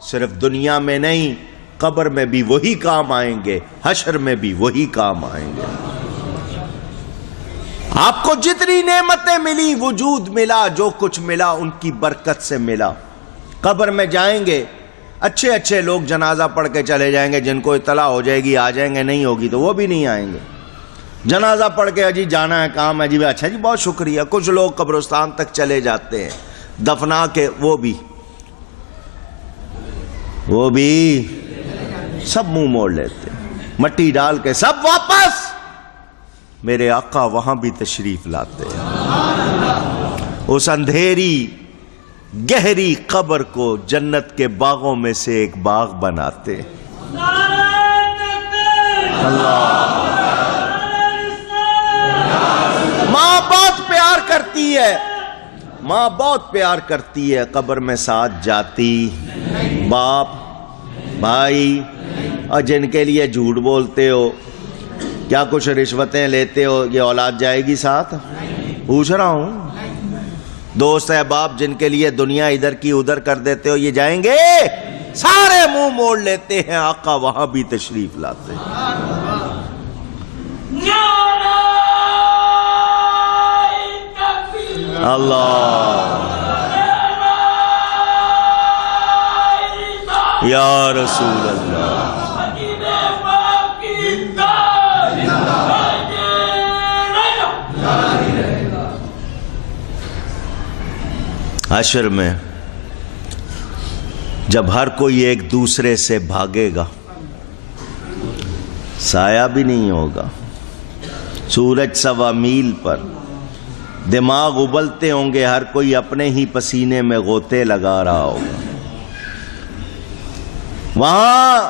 صرف دنیا میں نہیں، قبر میں بھی وہی کام آئیں گے، حشر میں بھی وہی کام آئیں گے۔ آپ کو جتنی نعمتیں ملی، وجود ملا، جو کچھ ملا ان کی برکت سے ملا۔ قبر میں جائیں گے، اچھے اچھے لوگ جنازہ پڑھ کے چلے جائیں گے، جن کو اطلاع ہو جائے گی آ جائیں گے، نہیں ہوگی تو وہ بھی نہیں آئیں گے۔ جنازہ پڑھ کے جی جانا ہے، کام ہے جی، اچھا جی بہت شکریہ۔ کچھ لوگ قبرستان تک چلے جاتے ہیں، دفنا کے وہ بھی سب منہ موڑ لیتے ہیں، مٹی ڈال کے سب واپس۔ میرے آقا وہاں بھی تشریف لاتے ہیں، اس اندھیری گہری قبر کو جنت کے باغوں میں سے ایک باغ بناتے ہیں۔ ماں بہت پیار کرتی ہے، ماں بہت پیار کرتی ہے، قبر میں ساتھ جاتی، باپ بھائی، اور جن کے لیے جھوٹ بولتے ہو، کیا کچھ رشوتیں لیتے ہو، یہ اولاد جائے گی ساتھ؟ پوچھ رہا ہوں۔ دوست احباب جن کے لیے دنیا ادھر کی ادھر کر دیتے ہو، یہ جائیں گے؟ سارے منہ موڑ لیتے ہیں، آقا وہاں بھی تشریف لاتے ہیں۔ اللہ یا رسول اللہ۔ حشر میں جب ہر کوئی ایک دوسرے سے بھاگے گا، سایہ بھی نہیں ہوگا، سورج 1.25 میل پر، دماغ ابلتے ہوں گے، ہر کوئی اپنے ہی پسینے میں غوطے لگا رہا ہوگا۔ وہاں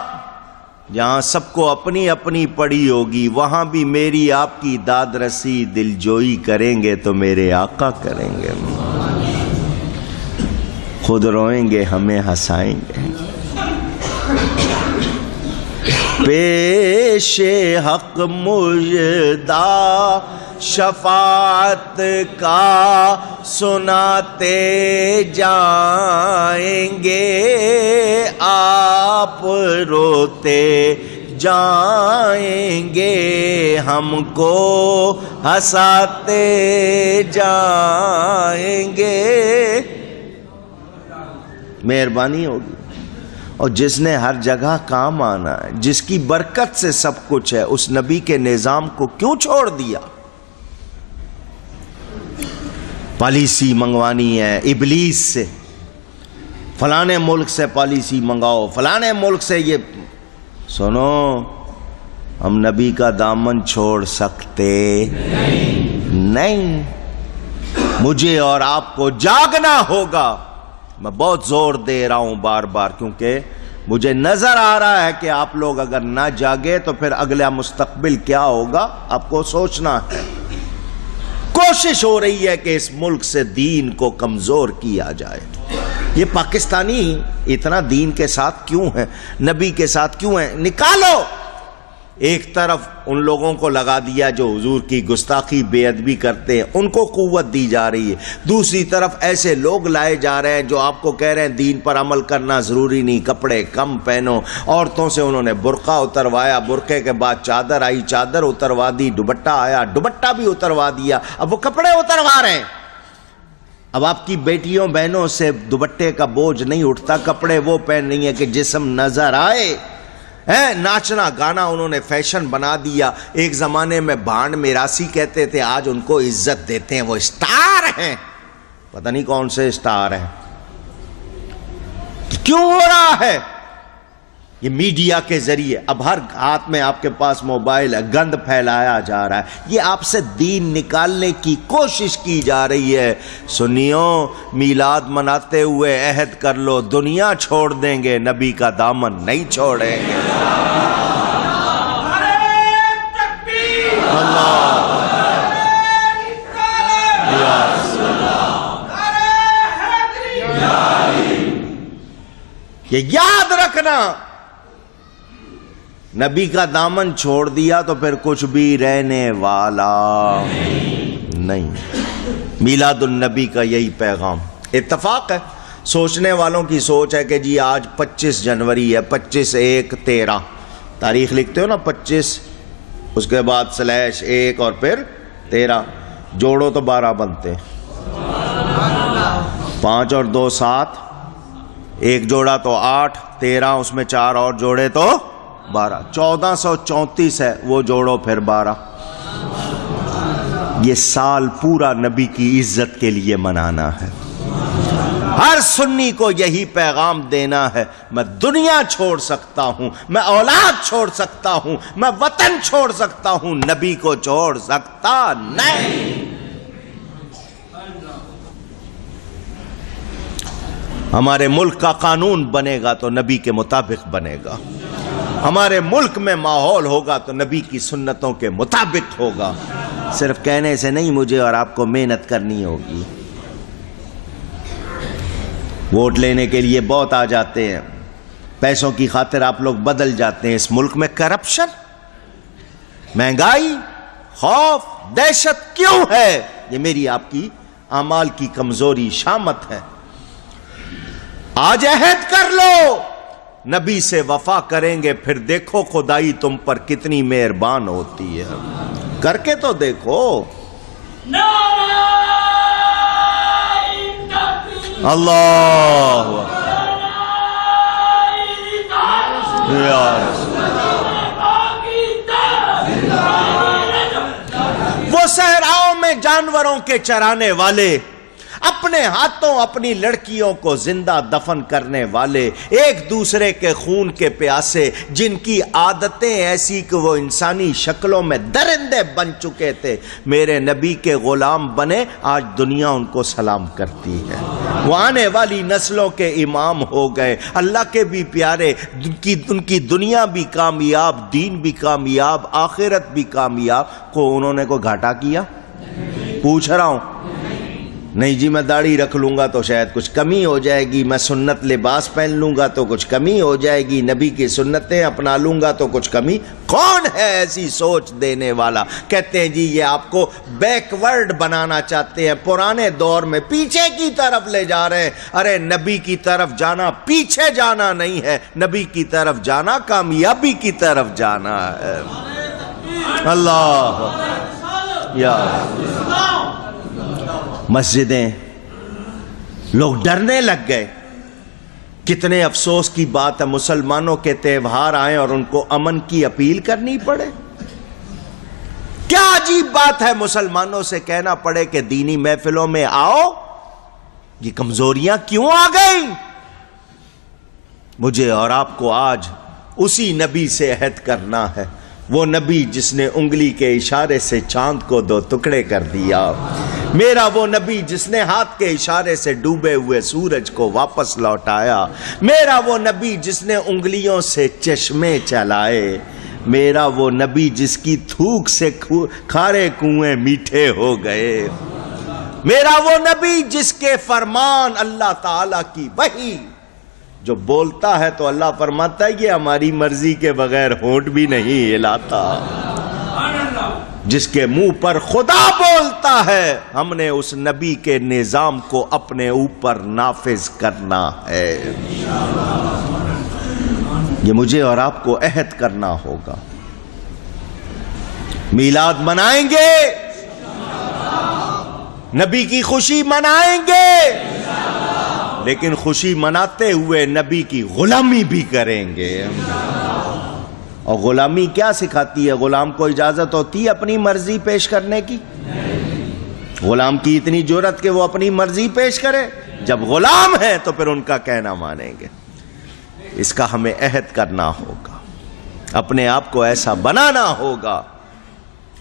جہاں سب کو اپنی اپنی پڑی ہوگی، وہاں بھی میری آپ کی داد رسی دلجوئی کریں گے تو میرے آقا کریں گے، خود روئیں گے ہمیں ہنسائیں گے۔ پیش حق مژدہ شفاعت کا سناتے جائیں گے، آپ روتے جائیں گے، ہم کو ہنساتے جائیں گے۔ مہربانی ہوگی۔ اور جس نے ہر جگہ کام آنا ہے، جس کی برکت سے سب کچھ ہے، اس نبی کے نظام کو کیوں چھوڑ دیا؟ پالیسی منگوانی ہے ابلیس سے، فلانے ملک سے پالیسی منگاؤ، فلانے ملک سے یہ۔ سنو، ہم نبی کا دامن چھوڑ سکتے نہیں۔ مجھے اور آپ کو جاگنا ہوگا۔ میں بہت زور دے رہا ہوں بار بار، کیونکہ مجھے نظر آ رہا ہے کہ آپ لوگ اگر نہ جاگے تو پھر اگلا مستقبل کیا ہوگا، آپ کو سوچنا ہے۔ کوشش ہو رہی ہے کہ اس ملک سے دین کو کمزور کیا جائے۔ یہ پاکستانی اتنا دین کے ساتھ کیوں ہیں، نبی کے ساتھ کیوں ہیں؟ نکالو۔ ایک طرف ان لوگوں کو لگا دیا جو حضور کی گستاخی بے ادبی کرتے ہیں، ان کو قوت دی جا رہی ہے۔ دوسری طرف ایسے لوگ لائے جا رہے ہیں جو آپ کو کہہ رہے ہیں دین پر عمل کرنا ضروری نہیں، کپڑے کم پہنو۔ عورتوں سے انہوں نے برقع اتروایا، برقعے کے بعد چادر آئی، چادر اتروا دی، دوپٹہ آیا، دوپٹہ بھی اتروا دیا، اب وہ کپڑے اتروا رہے ہیں۔ اب آپ کی بیٹیوں بہنوں سے دوپٹے کا بوجھ نہیں اٹھتا، کپڑے وہ پہن رہی ہیں کہ جسم نظر آئے۔ ناچنا گانا انہوں نے فیشن بنا دیا۔ ایک زمانے میں بھانڈ میراثی کہتے تھے، آج ان کو عزت دیتے ہیں، وہ اسٹار ہیں۔ پتہ نہیں کون سے اسٹار ہیں۔ کیوں ہو رہا ہے؟ یہ میڈیا کے ذریعے۔ اب ہر ہاتھ میں آپ کے پاس موبائل ہے، گند پھیلایا جا رہا ہے، یہ آپ سے دین نکالنے کی کوشش کی جا رہی ہے۔ سنیو، میلاد مناتے ہوئے عہد کر لو، دنیا چھوڑ دیں گے، نبی کا دامن نہیں چھوڑیں گے۔ یہ یاد رکھنا، نبی کا دامن چھوڑ دیا تو پھر کچھ بھی رہنے والا نہیں۔ میلاد النبی کا یہی پیغام۔ اتفاق ہے سوچنے والوں کی سوچ ہے کہ جی آج 25 جنوری ہے، 25/1/13 تاریخ لکھتے ہو نا، 25 اس کے بعد /1 اور پھر 13، جوڑو تو 12 بنتے، 5 اور 2 7، 1 جوڑا تو 8، 13 اس میں 4 اور جوڑے تو 12، 1434 ہے، وہ جوڑو پھر 12۔ یہ سال پورا نبی کی عزت کے لیے منانا ہے۔ ہر سنی کو یہی پیغام دینا ہے، میں دنیا چھوڑ سکتا ہوں، میں اولاد چھوڑ سکتا ہوں، میں وطن چھوڑ سکتا ہوں، نبی کو چھوڑ سکتا نہیں۔ ہمارے ملک کا قانون بنے گا تو نبی کے مطابق بنے گا، ہمارے ملک میں ماحول ہوگا تو نبی کی سنتوں کے مطابق ہوگا، صرف کہنے سے نہیں، مجھے اور آپ کو محنت کرنی ہوگی۔ ووٹ لینے کے لیے بہت آ جاتے ہیں، پیسوں کی خاطر آپ لوگ بدل جاتے ہیں۔ اس ملک میں کرپشن، مہنگائی، خوف، دہشت کیوں ہے؟ یہ میری آپ کی اعمال کی کمزوری شامت ہے۔ آج عہد کر لو، نبی سے وفا کریں گے، پھر دیکھو خدائی تم پر کتنی مہربان ہوتی ہے۔ کر کے تو دیکھو۔ اللہ وہ صحراؤں میں جانوروں کے چرانے والے، اپنے ہاتھوں اپنی لڑکیوں کو زندہ دفن کرنے والے، ایک دوسرے کے خون کے پیاسے، جن کی عادتیں ایسی کہ وہ انسانی شکلوں میں درندے بن چکے تھے، میرے نبی کے غلام بنے، آج دنیا ان کو سلام کرتی ہے۔ وہ آنے والی نسلوں کے امام ہو گئے، اللہ کے بھی پیارے، ان کی دنیا بھی کامیاب، دین بھی کامیاب، آخرت بھی کامیاب۔ کو انہوں نے کوئی گھاٹا کیا؟ پوچھ رہا ہوں۔ نہیں جی میں داڑھی رکھ لوں گا تو شاید کچھ کمی ہو جائے گی، میں سنت لباس پہن لوں گا تو کچھ کمی ہو جائے گی، نبی کی سنتیں اپنا لوں گا تو کچھ کمی۔ کون ہے ایسی سوچ دینے والا؟ کہتے ہیں جی یہ آپ کو بیکورڈ بنانا چاہتے ہیں، پرانے دور میں پیچھے کی طرف لے جا رہے ہیں۔ ارے نبی کی طرف جانا پیچھے جانا نہیں ہے، نبی کی طرف جانا کامیابی کی طرف جانا ہے۔ اللہ یا مسجدیں، لوگ ڈرنے لگ گئے۔ کتنے افسوس کی بات ہے، مسلمانوں کے تہوار آئیں اور ان کو امن کی اپیل کرنی پڑے۔ کیا عجیب بات ہے، مسلمانوں سے کہنا پڑے کہ دینی محفلوں میں آؤ۔ یہ کمزوریاں کیوں آ گئی؟ مجھے اور آپ کو آج اسی نبی سے عہد کرنا ہے، وہ نبی جس نے انگلی کے اشارے سے چاند کو 2 ٹکڑے کر دیا، میرا وہ نبی جس نے ہاتھ کے اشارے سے ڈوبے ہوئے سورج کو واپس لوٹایا، میرا وہ نبی جس نے انگلیوں سے چشمے چلائے، میرا وہ نبی جس کی تھوک سے کھارے کنویں میٹھے ہو گئے، میرا وہ نبی جس کے فرمان اللہ تعالیٰ کی وحی جو بولتا ہے تو اللہ فرماتا ہے یہ ہماری مرضی کے بغیر ہونٹ بھی نہیں ہلاتا، جس کے منہ پر خدا بولتا ہے، ہم نے اس نبی کے نظام کو اپنے اوپر نافذ کرنا ہے۔ یہ مجھے اور آپ کو عہد کرنا ہوگا۔ میلاد منائیں گے، نبی کی خوشی منائیں گے، لیکن خوشی مناتے ہوئے نبی کی غلامی بھی کریں گے۔ اور غلامی کیا سکھاتی ہے؟ غلام کو اجازت ہوتی ہے اپنی مرضی پیش کرنے کی؟ غلام کی اتنی جرأت کہ وہ اپنی مرضی پیش کرے؟ جب غلام ہے تو پھر ان کا کہنا مانیں گے۔ اس کا ہمیں عہد کرنا ہوگا، اپنے آپ کو ایسا بنانا ہوگا۔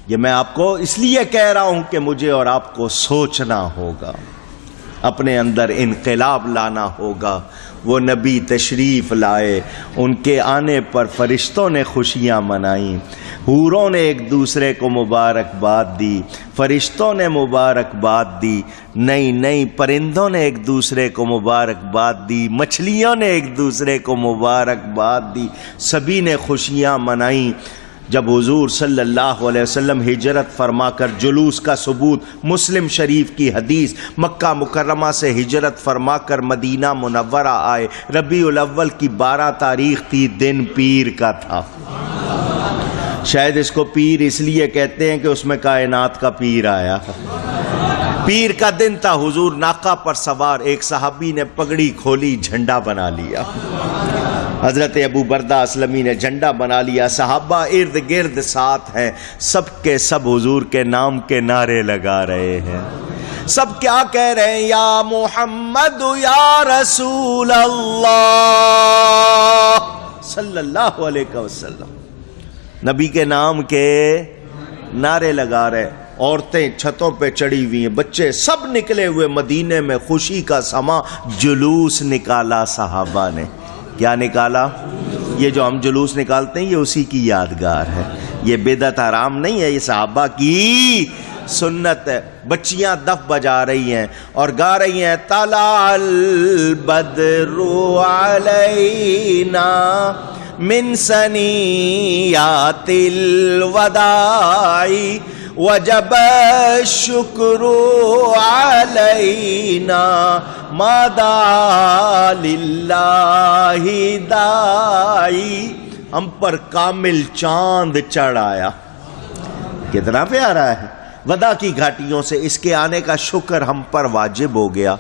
یہ میں آپ کو اس لیے کہہ رہا ہوں کہ مجھے اور آپ کو سوچنا ہوگا، اپنے اندر انقلاب لانا ہوگا۔ وہ نبی تشریف لائے، ان کے آنے پر فرشتوں نے خوشیاں منائیں، حوروں نے ایک دوسرے کو مبارکباد دی، فرشتوں نے مبارکباد دی، نئی پرندوں نے ایک دوسرے کو مبارکباد دی، مچھلیوں نے ایک دوسرے کو مبارکباد دی، سبھی نے خوشیاں منائیں۔ جب حضور صلی اللہ علیہ وسلم ہجرت فرما کر جلوس کا ثبوت مسلم شریف کی حدیث مکہ مکرمہ سے ہجرت فرما کر مدینہ منورہ آئے، ربیع الاول کی 12 تاریخ تھی، دن پیر کا تھا۔ شاید اس کو پیر اس لیے کہتے ہیں کہ اس میں کائنات کا پیر آیا۔ پیر کا دن تھا، حضور ناقہ پر سوار، ایک صحابی نے پگڑی کھولی، جھنڈا بنا لیا۔ حضرت ابو بردہ اسلمی نے جھنڈا بنا لیا، صحابہ ارد گرد ساتھ ہیں، سب کے سب حضور کے نام کے نعرے لگا رہے ہیں۔ سب کیا کہہ رہے ہیں؟ یا محمد یا رسول اللہ صلی اللہ علیہ وسلم، نبی کے نام کے نعرے لگا رہے۔ عورتیں چھتوں پہ چڑھی ہوئی ہیں، بچے سب نکلے ہوئے، مدینے میں خوشی کا سما، جلوس نکالا صحابہ نے۔ کیا نکالا؟ یہ جو ہم جلوس نکالتے ہیں یہ اسی کی یادگار ہے، یہ بدعت حرام نہیں ہے، یہ صحابہ کی سنت ہے۔ بچیاں دف بجا رہی ہیں اور گا رہی ہیں طلع البدر علینا من ثنیات الوداع وجب الشکر علینا ما دعا للہ داعی۔ ہم پر کامل چاند چڑھ آیا، کتنا پیارا ہے۔ ودا کی گھاٹیوں سے اس کے آنے کا شکر ہم پر واجب ہو گیا۔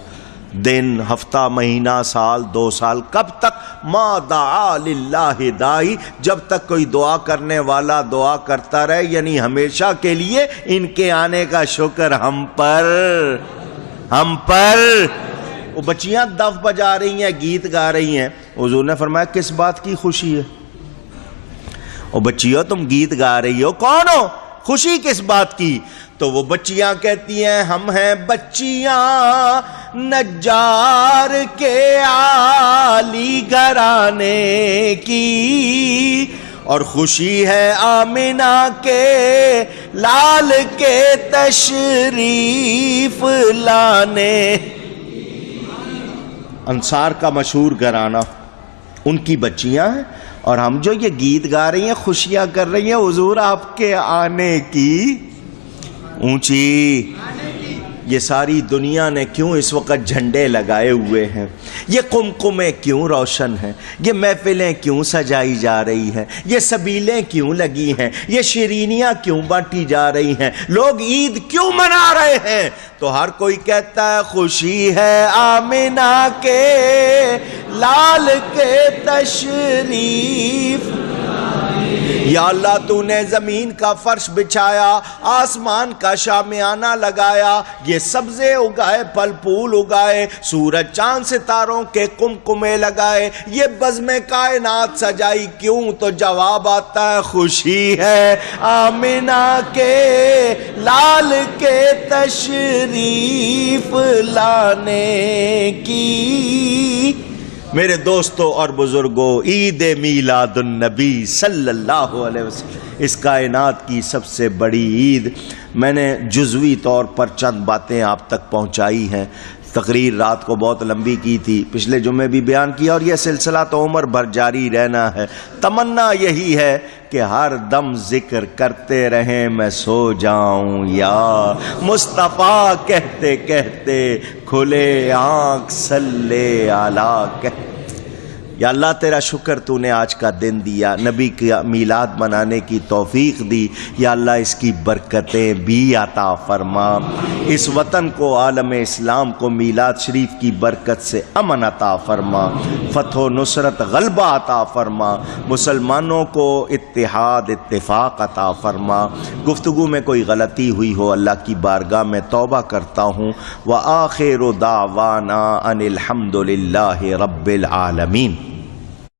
دن، ہفتہ، مہینہ، سال، 2 سال، کب تک؟ ما دعا للہ داعی، جب تک کوئی دعا کرنے والا دعا کرتا رہے، یعنی ہمیشہ کے لیے ان کے آنے کا شکر ہم پر۔ وہ بچیاں دف بجا رہی ہیں، گیت گا رہی ہیں، حضور نے فرمایا کس بات کی خوشی ہے؟ او بچیوں تم گیت گا رہی ہو، کون ہو؟ خوشی کس بات کی؟ تو وہ بچیاں کہتی ہیں ہم ہیں بچیاں نجار کے عالی گھرانے کی، اور خوشی ہے آمنہ کے لال کے تشریف لانے۔ انصار کا مشہور گھرانہ، ان کی بچیاں ہیں اور ہم جو یہ گیت گا رہی ہیں، خوشیاں کر رہی ہیں حضور آپ کے آنے کی۔ اونچی یہ ساری دنیا نے کیوں اس وقت جھنڈے لگائے ہوئے ہیں؟ یہ قمقمیں کیوں روشن ہیں؟ یہ محفلیں کیوں سجائی جا رہی ہیں؟ یہ سبیلیں کیوں لگی ہیں؟ یہ شیرینیاں کیوں بانٹی جا رہی ہیں؟ لوگ عید کیوں منا رہے ہیں؟ تو ہر کوئی کہتا ہے خوشی ہے آمنہ کے لال کے تشریف۔ یا اللہ تو نے زمین کا فرش بچھایا، آسمان کا شامیانہ لگایا، یہ سبزے اگائے، پھل پھول اگائے، سورج چاند ستاروں کے قمقمے لگائے، یہ بزم کائنات سجائی کیوں؟ تو جواب آتا ہے خوشی ہے آمنہ کے لال کے تشریف لانے کی۔ میرے دوستو اور بزرگوں، عید میلاد النبی صلی اللہ علیہ وسلم اس کائنات کی سب سے بڑی عید۔ میں نے جزوی طور پر چند باتیں آپ تک پہنچائی ہیں۔ تقریر رات کو بہت لمبی کی تھی، پچھلے جمعے بھی بیان کیا، اور یہ سلسلہ تو عمر بھر جاری رہنا ہے۔ تمنا یہی ہے کہ ہر دم ذکر کرتے رہیں میں سو جاؤں، یا مصطفیٰ کہتے کہتے کھلے آنکھ صلی علیہ کہتے۔ یا اللہ تیرا شکر تو نے آج کا دن دیا، نبی کا میلاد منانے کی توفیق دی، یا اللہ اس کی برکتیں بھی عطا فرما، اس وطن کو، عالم اسلام کو میلاد شریف کی برکت سے امن عطا فرما، فتح و نصرت غلبہ عطا فرما، مسلمانوں کو اتحاد اتفاق عطا فرما۔ گفتگو میں کوئی غلطی ہوئی ہو اللہ کی بارگاہ میں توبہ کرتا ہوں۔ وآخر دعوانا ان الحمد للہ رب العالمین۔